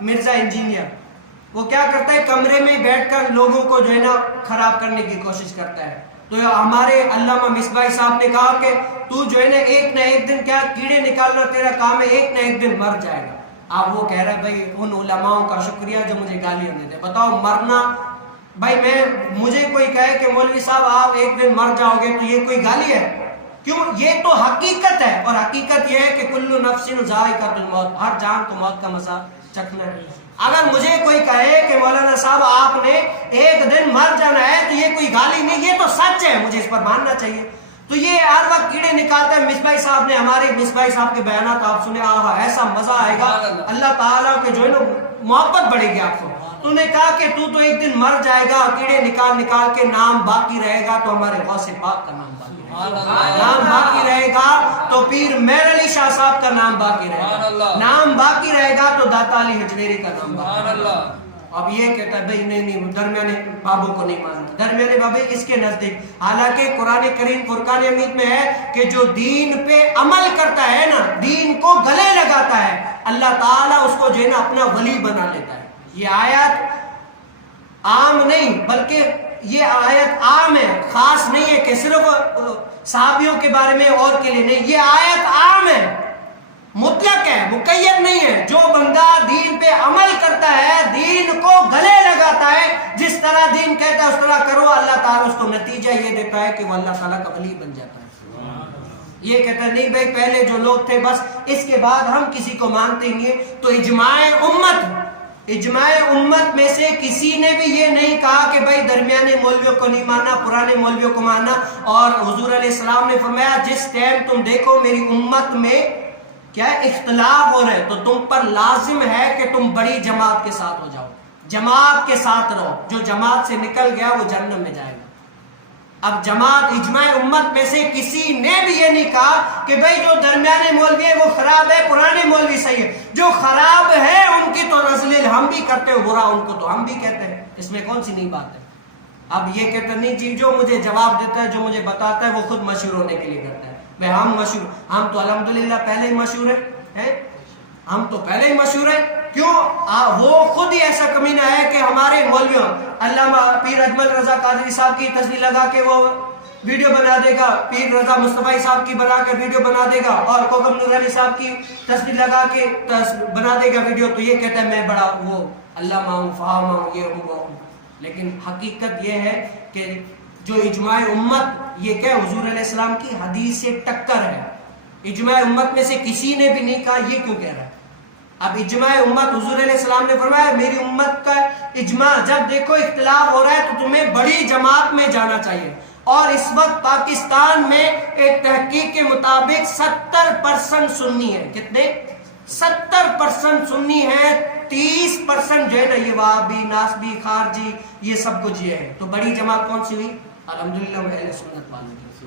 Mirza engineer, وہ کیا کرتا ہے کمرے میں بیٹھ کر لوگوں کو جو ہے نا خراب کرنے کی کوشش کرتا ہے. تو ہمارے علامہ مصباحی صاحب نے کہا کہ تو جو ہے نا ایک دن کیا کیڑے نکالنا تیرا کام ہے، ایک دن مر جائے گا. اب وہ کہہ رہا ہے بھائی ان علماؤں کا شکریہ جو مجھے گالیاں دیتے. بتاؤ مرنا، بھائی مجھے کوئی کہے کہ مولوی صاحب آپ ایک دن مر جاؤ گے تو یہ کوئی گالی ہے؟ کیوں؟ یہ تو حقیقت ہے، اور حقیقت یہ ہے کہ کل نفس ذائقۃ الموت، ہر جان کو موت کا مزہ چکھنا ہے. اگر مجھے کوئی کہے کہ مولانا صاحب آپ نے ایک دن مر جانا ہے تو یہ کوئی گالی نہیں، یہ تو سچ ہے، مجھے اس پر ماننا چاہیے. تو یہ ہر وقت کیڑے نکالتے ہیں. مصباحی صاحب نے، ہمارے مصباحی صاحب کے بیانات آپ سنے، آہا ایسا مزہ آئے گا، اللہ تعالیٰ کے جو ہے نا محبت بڑھے گی آپ کو. تو نے کہا کہ تو ایک دن مر جائے گا، کیڑے نکال کے نام باقی رہے گا تو ہمارے غوث پاک کا نام نام باقی رہے گا، تو پیر مہر علی شاہ صاحب کا نام باقی رہے گا، نام باقی رہے گا تو داتا علی حجویری کا نام باقی رہے گا. اب یہ کہتا ہے بھائی نہیں درمیانے بابوں کو نہیں ماننا. درمیانے بابے اس کے نزدیک، حالانکہ قرآن کریم فرقان حمید میں ہے کہ جو دین پہ عمل کرتا ہے نا، دین کو گلے لگاتا ہے، اللہ تعالیٰ اس کو جو ہے نا اپنا ولی بنا لیتا ہے. یہ آیت عام نہیں بلکہ یہ آیت عام ہے، خاص نہیں ہے کہ صرف صحابیوں کے بارے میں اور کے لیے نہیں. یہ آیت عام ہے، مطلق ہے، مقید نہیں ہے. جو بندہ دین پہ عمل کرتا ہے، دین کو گلے لگاتا ہے، جس طرح دین کہتا ہے اس طرح کرو، اللہ تعالیٰ اس کو نتیجہ یہ دیتا ہے کہ وہ اللہ تعالیٰ کا ولی بن جاتا ہے. یہ کہتا ہے نہیں بھائی پہلے جو لوگ تھے بس اس کے بعد ہم کسی کو مانتے نہیں. تو اجماع امت میں سے کسی نے بھی یہ نہیں کہا کہ بھائی درمیانے مولویوں کو نہیں ماننا، پرانے مولویوں کو ماننا. اور حضور علیہ السلام نے فرمایا جس ٹائم تم دیکھو میری امت میں کیا اختلاف ہو رہا ہے تو تم پر لازم ہے کہ تم بڑی جماعت کے ساتھ ہو جاؤ، جماعت کے ساتھ رہو. جو جماعت سے نکل گیا وہ جہنم میں جائے گا. اب جماعت اجماع امت میں سے کسی نے بھی یہ نہیں کہا کہ بھائی جو درمیانے مولوی ہے وہ خراب ہے، پرانے مولوی صحیح ہے. جو خراب ہے ان کی تو رذل ہم بھی کرتے ہیں، برا ان کو تو ہم بھی کہتے ہیں، اس میں کون سی نئی بات ہے. اب یہ کہتا نہیں جی جو مجھے جواب دیتا ہے، جو مجھے بتاتا ہے وہ خود مشہور ہونے کے لیے کرتا ہے. بھائی ہم تو الحمدللہ پہلے ہی مشہور ہیں، ہم تو پہلے ہی مشہور ہیں. کیوں؟ وہ خود ہی ایسا کمینہ ہے کہ ہمارے مولویوں علامہ پیر اجمل رضا قادری صاحب کی تصویر لگا کے وہ ویڈیو بنا دے گا، پیر رضا مصطفی صاحب کی بنا کے ویڈیو بنا دے گا، اور کوکب نور علی صاحب کی تصویر لگا کے بنا دے گا ویڈیو. تو یہ کہتا ہے میں بڑا وہ علامہ ہوں، فہامہ ہوں، یہ ہوں وہ ہوں. لیکن حقیقت یہ ہے کہ جو اجماع امت یہ کیا حضور علیہ السلام کی حدیث سے ٹکر ہے. اجماع امت میں سے کسی نے بھی نہیں کہا، یہ کیوں کہہ رہا ہے؟ اب اجماع امت حضور علیہ السلام نے فرمایا میری امت کا اجماع جب دیکھو اختلاف ہو رہا ہے تو تمہیں بڑی جماعت میں جانا چاہیے. اور اس وقت پاکستان میں ایک تحقیق کے مطابق 70% سنی ہے. کتنے؟ 70% سنی ہے، 30% جو ہے نا یہ وہابی، ناسبی، خارجی، یہ سب کچھ یہ ہے. تو بڑی جماعت کون سی ہوئی؟ الحمدللہ اہل سنت والوں کی.